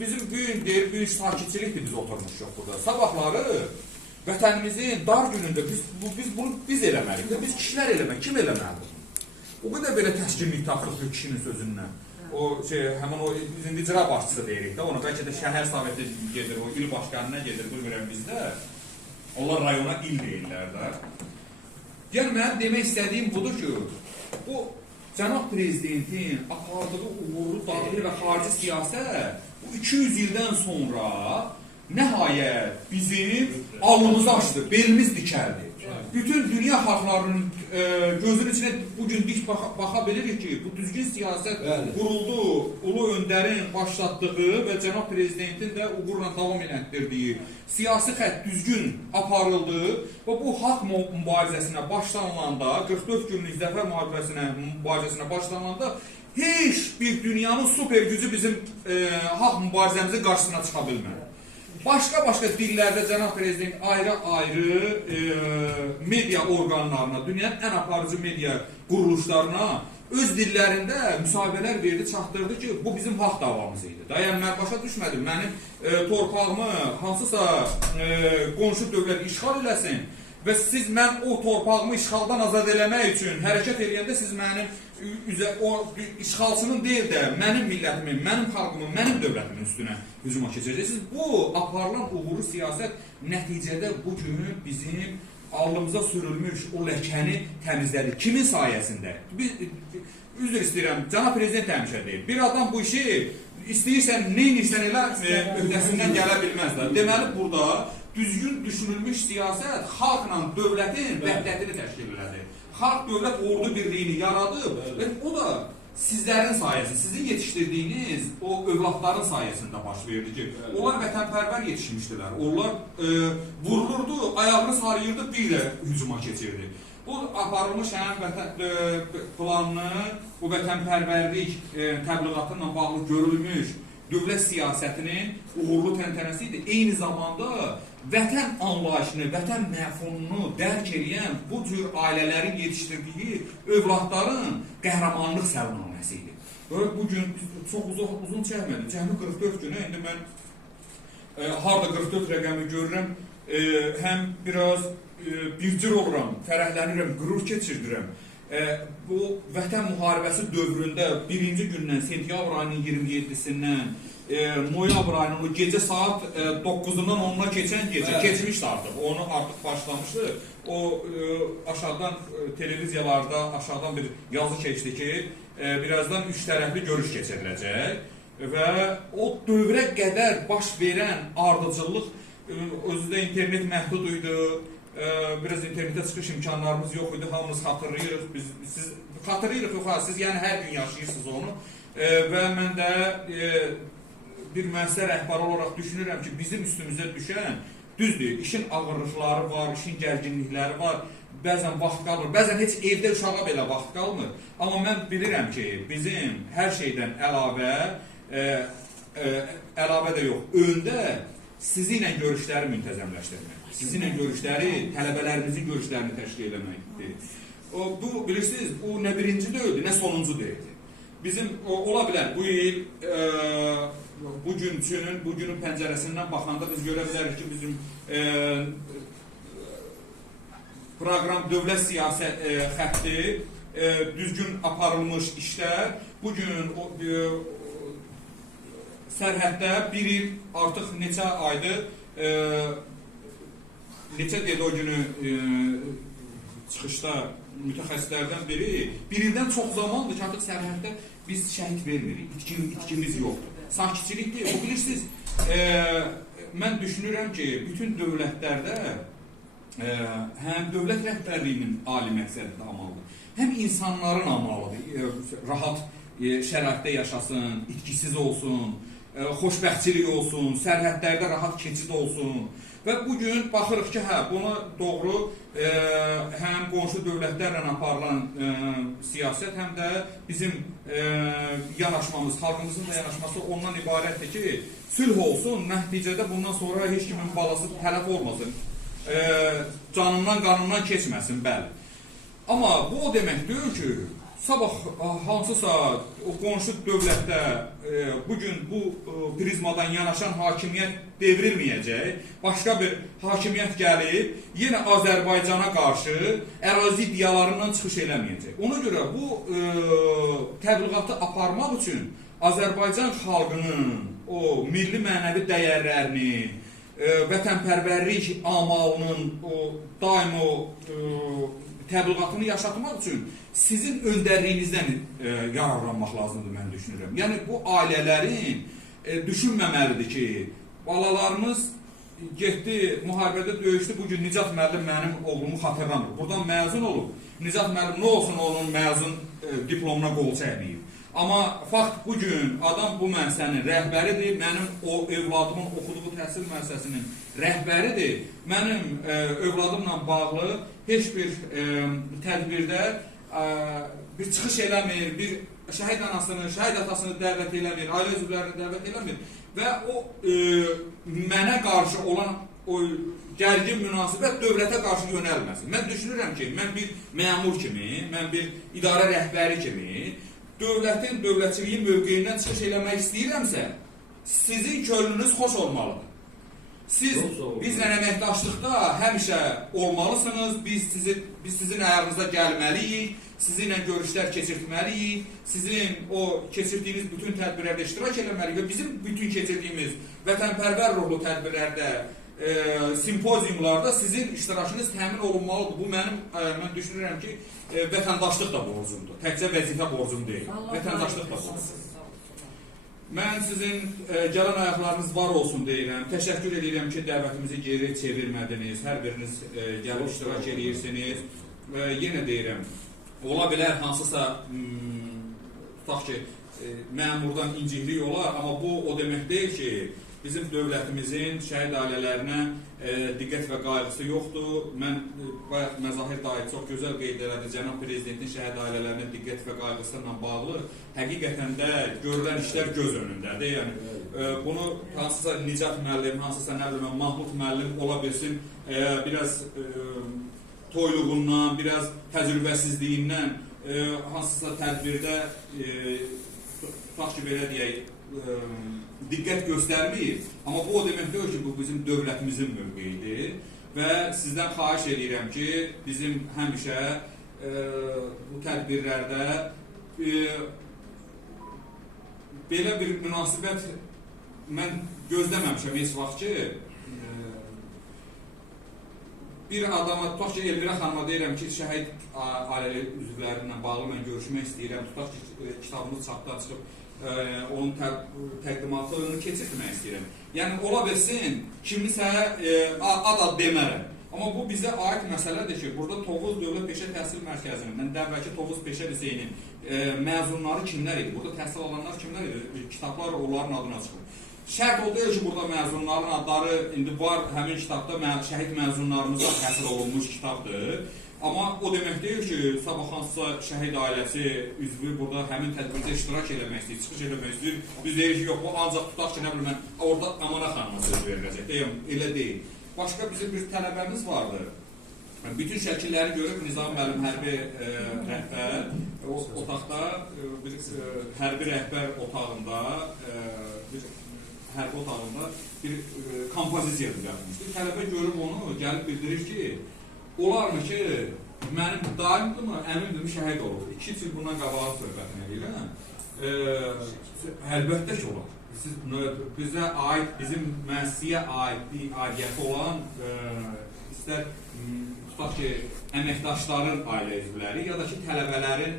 Bizim büyük sakitçilikdir biz oturmuşuq burada. Sabahları vətənimizin dar günündə biz eləməliyik. Biz kişilər eləmək, kim eləməlidir? O qədər belə təşkillik tapdıq bir kişinin sözündən. O həmin o bizim icra başçısı deyirik də, onu bəlkə də şəhər soveti gedir, o il başqanına gedir, bilmirəm bizdə. Onlar rayona il deyirlər də. Yəni mənim demək istədiyim budur ki, bu cənab prezidentin apardığı uğurlu daxili və xarici siyasət bu 200 ildən sonra nəhayət bizim alnımızı açdı, belimiz dikəldi. Bütün dünya xalqlarının gözünün içine bugün dik baxa bilirik ki, bu düzgün siyasət quruldu, ulu öndərin başlatdığı və cənab prezidentin də uğurla davam elətdirdiyi siyasi xətt düzgün aparıldı və bu haqq mübarizəsinə başlanılanda, 44 günlük zəfər mübarizəsinə başlanılanda heç bir dünyanın süper gücü bizim haqq mübarizəmizin qarşısına çıxa bilmədi. Başqa dillərdə cənab prezident ayrı-ayrı media orqanlarına, dünyanın ən aparıcı media quruluşlarına öz dillərində müsahibələr verdi, çatdırdı ki, bu bizim haqq davamız idi. Yəni, mən başa düşmədim, mənim torpağımı hansısa qonşu dövlət işğal eləsin və siz mən o torpağımı işğaldan azad eləmək üçün hərəkət eləyəndə siz mənim o işğalçının deyil də mənim millətimin, mənim xalqımın, mənim dövlətimin üstünə hücuma keçəcəksiniz. Bu aparılan uğurlu siyasət nəticədə bugün bizim alnımıza sürülmüş o ləkəni təmizlədi. Kimin sayəsində? Üzr istəyirəm, cənab prezident həmişə deyir. Bir adam bu işi istəyirsən, neynirsən elə öhdəsindən gələ bilməzlər. Deməli, burada düzgün düşünülmüş siyasət xalqla dövlətin vəhdətini təşkil elədi. Xalq dövlət ordu birliyini yaradıb və o da sizlərin sayəsində, sizin yetişdirdiyiniz o övladların sayəsində baş verdi ki, onlar vətənpərvər yetişmişdilər. Onlar vurulurdu, ayağını sarıyırdı, bir də hücuma keçirdi. Bu aparılmış planını, bu vətənpərvərlik təbliğatı ilə bağlı görülmüş dövlət siyasətinin uğurlu təntənəsi idi. Eyni zamanda vətən anlayışını, vətən məfhumunu dərk edən bu cür ailələrin yetişdirdiyi övladların qəhrəmanlıq sərnaməsi idi. Bugün çox uzun çəkmədi. Cəmi 44 günü, indi mən harada 44 rəqəmi görürəm, həm biraz bircir oluram, fərəhlənirəm, qürur keçirdirəm. Bu vətən müharibəsi dövründə birinci gündən, sentyabr ayının 27-sindən noyabr ayının o gecə saat 9-dan 10-na keçən gecə keçmişdi artıq, onu artıq başlamışdı. O aşağıdan televiziyalarda aşağıdan bir yazı keçdi ki, birazdan 3 tərəfli görüş keçiriləcək və o dövrə qədər baş verən ardıcıllıq, özü də internet məhdud idi. Biraz internetə çıxış imkanlarımız yox idi, hamımız xatırlayırıq, siz xatırlayırıq yox, siz yəni hər gün yaşayırsınız onu və mən də bir müəssisə rəhbəri olaraq düşünürəm ki, bizim üstümüzə düşən, düzdür, işin ağırlıqları var, işin gərginlikləri var, bəzən vaxt qalmır, bəzən heç evdə uşağa belə vaxt qalmır, amma mən bilirəm ki, bizim hər şeydən əlavə də yox, öndə sizinlə görüşləri müntəzəmləşdirmək. Sizinlə görüşləri, tələbələrimizin görüşlərini təşkil eləməkdir. Bu, bilirsiniz, bu nə birinci deyildi, nə sonuncu deyildi. Bizim, ola bilər, bu il, bugünün pəncərəsindən baxanda biz görə bilərik ki, bizim proqram dövlət siyasət xətti, düzgün aparılmış işlər, bugün sərhəddə bir il artıq neçə aydır, neçə dedi o günü çıxışda mütəxəssislərdən biri, bir ildən çox zamandır ki, artıq sərhəddə biz şəhid vermirik, itkimiz yoxdur. Sakitçilikdir, o bilirsiniz, mən düşünürəm ki, bütün dövlətlərdə həm dövlət rəhbərliyinin ali məqsədi amalıdır, həm insanların amalıdır, rahat şəraitdə yaşasın, itkisiz olsun, xoşbəxtçilik olsun, sərhədlərdə rahat keçid olsun. Və bugün baxırıq ki, buna doğru həm qonşu dövlətlərlə aparılan siyasət, həm də bizim yanaşmamız, xalqımızın da yanaşması ondan ibarətdir ki, sülh olsun, nəticədə bundan sonra heç kimin balası tələf olmasın, canından, qanından keçməsin, bəli. Amma bu o demək deyil ki, sabah hansısa o qonşu dövlətdə bugün bu prizmadan yanaşan hakimiyyət devrilməyəcək, başqa bir hakimiyyət gəlib, yenə Azərbaycana qarşı ərazi iddialarından çıxış eləməyəcək. Ona görə bu təbliğatı aparmaq üçün Azərbaycan xalqının o milli mənəvi dəyərlərini, vətənpərvərlik amalının daim o təbliğatını yaşatmaq üçün sizin öndərliyinizdən yararlanmaq lazımdır, mən düşünürəm. Yəni, bu ailələrin düşünməməlidir ki, balalarımız getdi, müharibədə döyüşdü, bugün Nicat müəllim mənim oğlumu xatırlamır. Buradan məzun olub, Nicat müəllim nə olsun onun məzun diplomuna qol çəkməyib. Amma fakt bugün adam bu müəssisənin rəhbəridir, mənim o övladımın oxuduğu təhsil müəssisəsinin rəhbəridir. Mənim övladımla bağlı heç bir tədbirdə bir çıxış eləmir, bir şəhid anasını, şəhid atasını dəvət eləmir, ailə üzvlərini dəvət eləmir və o mənə qarşı olan o gərgin münasibət dövlətə qarşı yönəlməsin. Mən düşünürəm ki, mən bir məmur kimi, mən bir idarə rəhbəri kimi dövlətin, dövlətçiliyin mövqeyindən çıxış eləmək istəyirəmsə, sizin könlünüz xoş olmalıdır. Siz bizlə əməkdaşlıqda həmişə olmalısınız, biz sizin ayağınıza gəlməliyik, sizinlə görüşlər keçirtməliyik, sizin o keçirdiyiniz bütün tədbirlərdə iştirak eləməliyik və bizim bütün keçirdiyimiz vətənpərvər ruhlu tədbirlərdə, simpoziumlarda sizin iştirakınız təmin olunmalıdır. Bu mən düşünürəm ki, vətəndaşlıq da borcumdur. Təkcə vəzifə borcum deyil, vətəndaşlıq da borcumdur. Mən sizin gələn ayaqlarınız var olsun deyirəm. Təşəkkür edirəm ki, dəvətimizi geri çevirmədiniz. Hər biriniz gəlib iştirak edirsiniz. Yenə deyirəm, ola bilər hansısa tutaq ki, məmurdan inciklik olar, amma bu o demək deyil ki, bizim dövlətimizin şəhid ailələrinə diqqət və qayğısı yoxdur. Mən bayaq Məzahir dayı çox gözəl qeyd elədi, cənab prezidentin şəhid ailələrinə diqqət və qayğısıyla bağlı həqiqətən də görülən işlər göz önündədir. Yəni bunu hansısa Nicat müəllim, hansısa nə bilim Mahmud müəllim ola bilsin, biraz toyluğundan, biraz təcrübəsizliyindən hansısa tədbirdə tutaq ki, belə deyək, diqqət göstərməyib. Amma bu o demək deyil ki, bu bizim dövlətimizin mövqeyidir və sizdən xahiş edirəm ki, bizim həmişə bu tədbirlərdə belə bir münasibət mən gözləməmişəm heç vaxt ki, bir adama, tutaq ki, Elmira xanıma deyirəm ki, şəhid ailə üzvlərindən bağlı mən görüşmək istəyirəm, tutaq ki, kitabımız çapdan çıxıb, onun təqdimatını keçirtmək istəyirəm. Yəni, ola bilsin, kimisə ad demərəm. Amma bu bizə aid məsələdir ki, burada Tovuz Dövlət Peşə Təhsil Mərkəzinin, əvvəlki Tovuz Peşə Liseyinin məzunları kimlər idi? Burada təhsil alanlar kimlər idi? Kitablar onların adına çıxır. Şərt o deyil ki, burada məzunların adları indi var, həmin kitabda şəhid məzunlarımızdan təhsil olunmuş kitabdır. Amma o demək deyil ki, sabah hansısa şəhid ailəsi üzvü burada həmin tədbirdə iştirak eləmək istəyir, çıxış eləmək istəyir. Biz deyirik ki, yox, bu ancaq tutaq ki, nə bilim, orada Amana xanıma söz veriləcək. Deyəm, elə deyil. Başqa bizim bir tələbəmiz vardı. Bütün şəkilləri görüb Nizam müəllim hərbi rəhbər otaqda, bir hərbi rəhbər otağında, hərbi otağında bir kompozisiya düzəltmişdir. Tələbə görüb onu, gəlib bildirir ki, olarmı ki, mənim daimdimi, əmimdimi şəhid olur. 2 il bundan qabağa söhbətini edirəm. Əlbəttə ki, olar. Bizə aid, bizim müəssisəyə aidiyyəti olan, istər tutaq ki, əməkdaşların ailə üzvləri, ya da ki, tələbələrin,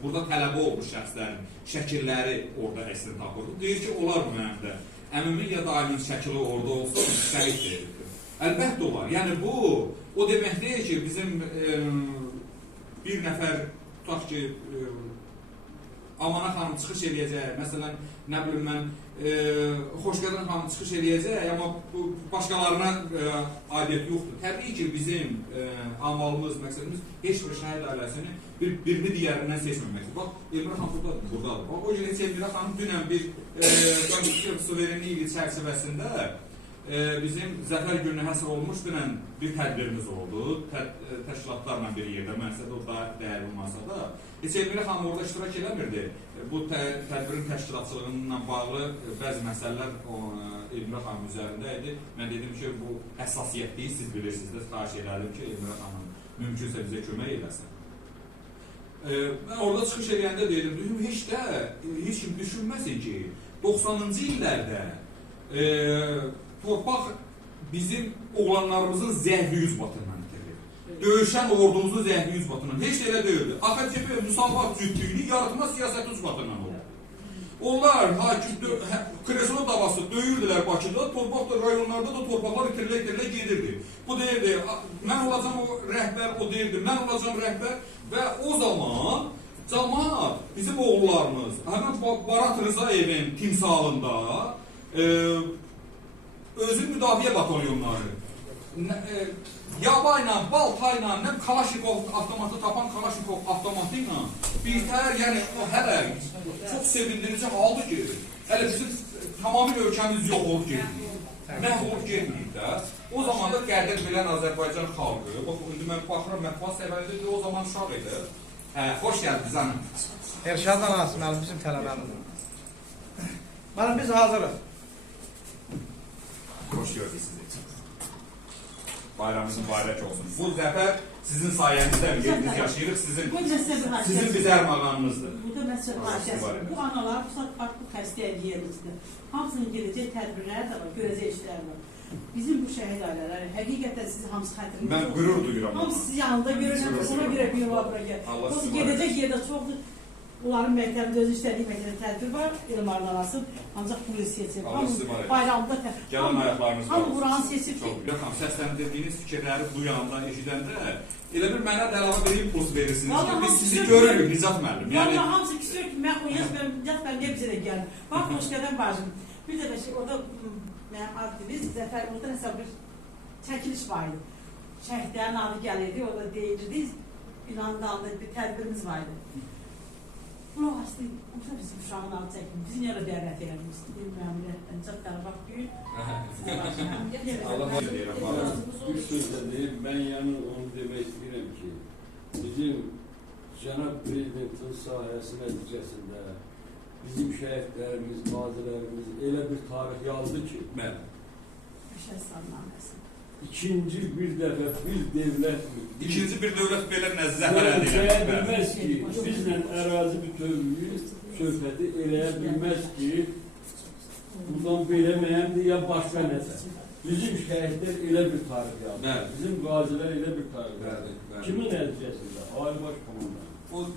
burada tələbə olmuş şəxslərin şəkilləri orada əslini tapır. Deyir ki, olar mı mənim də? Əmimin ya daimin şəkili orada olsa, şəhid deyir. Əlbəttə olar. Yəni bu, o demək deyil ki, bizim bir nəfər, tutaq ki, Amana xanım çıxış eləyəcək, məsələn, nə bilim mən, Xoşqədər xanım çıxış eləyəcək, amma başqalarına aidiyyət yoxdur. Təbii ki, bizim amalımız, məqsədimiz heç bir şəhid ailəsini birini digərindən seçməməkdir. Bax, Elmira xanım buradadır. Bax, o gün Elmira xanım dünən bir suverenlik ili çərçivəsində bizim Zəfər gününə həsr olmuş dünən bir tədbirimiz oldu. Təşkilatlarla bir yerdə, məqsədə o da dəyərli olmasa da. Heç Elmira xanım orada iştirak eləmirdi. Bu tədbirin təşkilatçılığına bağlı bəzi məsələlər Elmira xanım üzərində idi. Mən dedim ki, bu həssasiyyətliyi siz bilirsiniz də, xahiş elədim ki, Elmira xanım mümkünsə bizə kömək eləsin. Mən orada çıxış eləyəndə dedim, heç kim düşünməsin ki, 90-cı illərdə torpaq bizim oğlanlarımızın zəhri yüz batından itirir. Döyüşən ordumuzun zəhri yüz batından. Heç elə deyildi. AKTP müsavat cütlüyünü yaratma siyasəti yüz batından oldu. Onlar Kreslo davası döyürdülər Bakıda, torpaq rayonlarda da torpaqlar itirilə gedirdi. Bu deyirdi, mən olacam o rəhbər, o deyirdi, mən olacam rəhbər və o zaman cəmaət, bizim oğullarımız, həmən Barat Rızayevin timsalında özün müdafiə batalyonları, yaba ilə, balta ilə, nə Kalaşnikov avtomatı tapan Kalaşnikov avtomatı ilə birtəhər, yəni o hələ çox sevindirici haldır ki, hələ bizim tamamilə ölkəmiz yox olub getməyib, məhv olub getməyib də. O zaman da qədir bilən Azərbaycan xalqı, indi mən baxıram, mətbuat səviyyəsində o zaman uşaq idi. Xoş gəldiniz, hanım. Erşaddan Asməli bizim tələbəmizdir. Biz hazırıq. Xoş gördük sizi. Bayramınız mübarək olsun. Bu zəfər sizin sayənizdə biz yaşayırıq, sizin biz ərmağanınızdır. Bu da məsələ bu analar farklı xəstəyə yerimizdir. Hamısının gedəcək tədbirləri də var, görəcək işlər var. Bizim bu şəhid ailələri, həqiqətən sizi hamısı xətrinizdə mən qürur duyuram. Hamısı sizi yanında görürəm, ona görə bir yola bura gəl. O gedəcək yerdə çoxdur. Onların məktəbində özü işlədiyi məktəbdə tədbir var, Elmarın arasın, ancaq bunu seçir. Bayramda tədbir. Gəlin ayaqlarınız var. Hamı buranı seçir ki... Yoxam, səsləndirdiyiniz fikirləri duyanda, eşidəndə elə bir mənə də əlavə bir impuls verirsiniz ki, biz sizi görürük, Nicat müəllim. Valla hamısı küsür ki, mən o Nicat müəllim niyə bizə də gəldim. Bax, hoş gələn bacım. Bir də şey, orada mənim aktivist, Zəfər, orada nəsə bir çəkiliş var idi. Şəhidlərin adı gəlirdi, orada deyilirdi, binanın dalında bir tədbirimiz var idi. Buna aslında, orada bizim uşağın adı çəkin, bizi niyə də dəvət eləmişsin? Bilməm, Nicat Qarabaq gün. Allah deyirəm. Bir sözlə deyib, mən yəni onu demək istəyirəm ki, bizim Cənab Prezidentin sayəsi nəticəsində bizim şəhidlərimiz, qazilərimiz elə bir tarix yazdı ki, ikinci bir dəfə bir dövlət İkinci bir dövlət belə zəfər əldə edə bilməz ki, bizlə ərazi bütövlüyü söhbəti eləyə bilməz ki, bundan beləməyəndir ya başqa nəsə. Bizim şəhidlər elə bir tarix yazdı. Bizim qazilər elə bir tarix yazdı. Kimin nəticəsində? Ali Baş Komandan.